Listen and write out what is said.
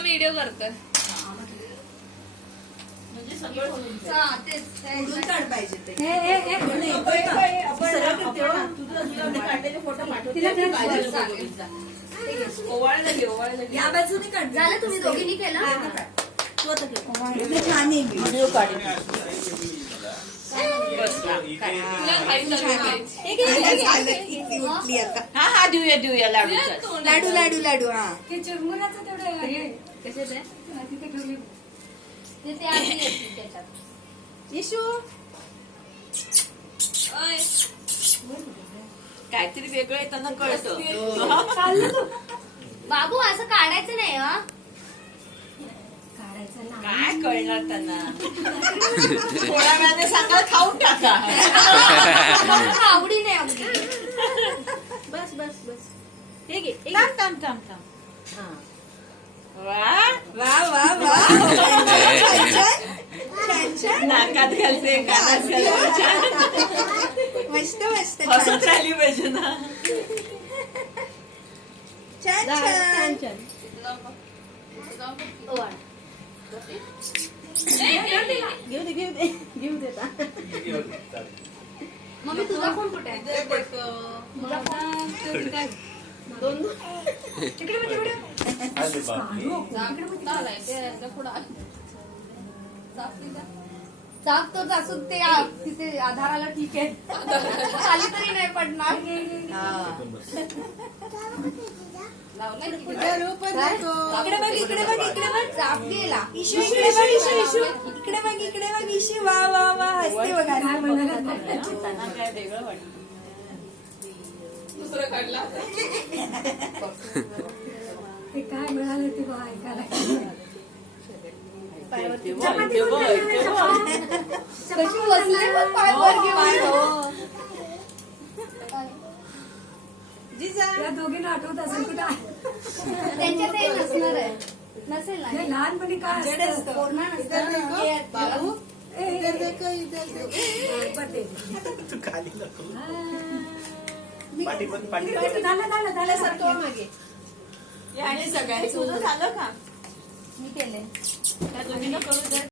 Video करतोय म्हणजे सगळं पाहिजे ते या बाजूने काढ झालं तुम्ही दोघींनी केलं छान आहे व्हिडिओ काढ उठली आता हा हा देऊया देऊया लाडू लाडू लाडू लाडू हा चिरमुऱ्याचं तेवढं कसे ते तिथे ठेवली ते आधी येतील त्याच्यात येशू काहीतरी वेगळं येताना कळतं. बाबू असं काढायचं नाही हा काय कळणार त्यांना थोड्या वेळाने सांगा खाऊन टाका. आवडी नाही आवडी बस बस बस हे घे थांब थांब थांब थांब वा वा वा वा छान छान नाकात घालते कानात घालते मस्त मस्त हसत राहिली पाहिजे ना. छान छान छान घेऊ दे घेऊ दे घेऊ दे मम्मी तुझा फोन कुठे आहे दोन चाप तो असू ते तिथे आधाराला ठीक आहे खाली तरी नाही पडणार इकडे बघ इकडे बघ इकडे बघ चाप गेला इशू इकडे बघ इशू इशू इकडे बघ इशू वा वा वा हसते बघा त्यांना काय वेगळं वाटतं. दुसरं काढला ते काय मिळालं ते बघा ऐकायला कशी बसले पाय वर घेऊन जिजा या दोघींना आठवत असेल कुठं त्यांच्या ते नसणार आहे नसेल ना नाही, लहानपणी काय जड असतं? असतं. पूर्ण नसतं बाबू इधर देखो इधर देखो बर्थडे. तू खाली नको हा. पाठी पण पाठी झालं सरकव मागे आणि सगळ्यांचं तुझं झालं का मी केले त्या दोघींना करू दे.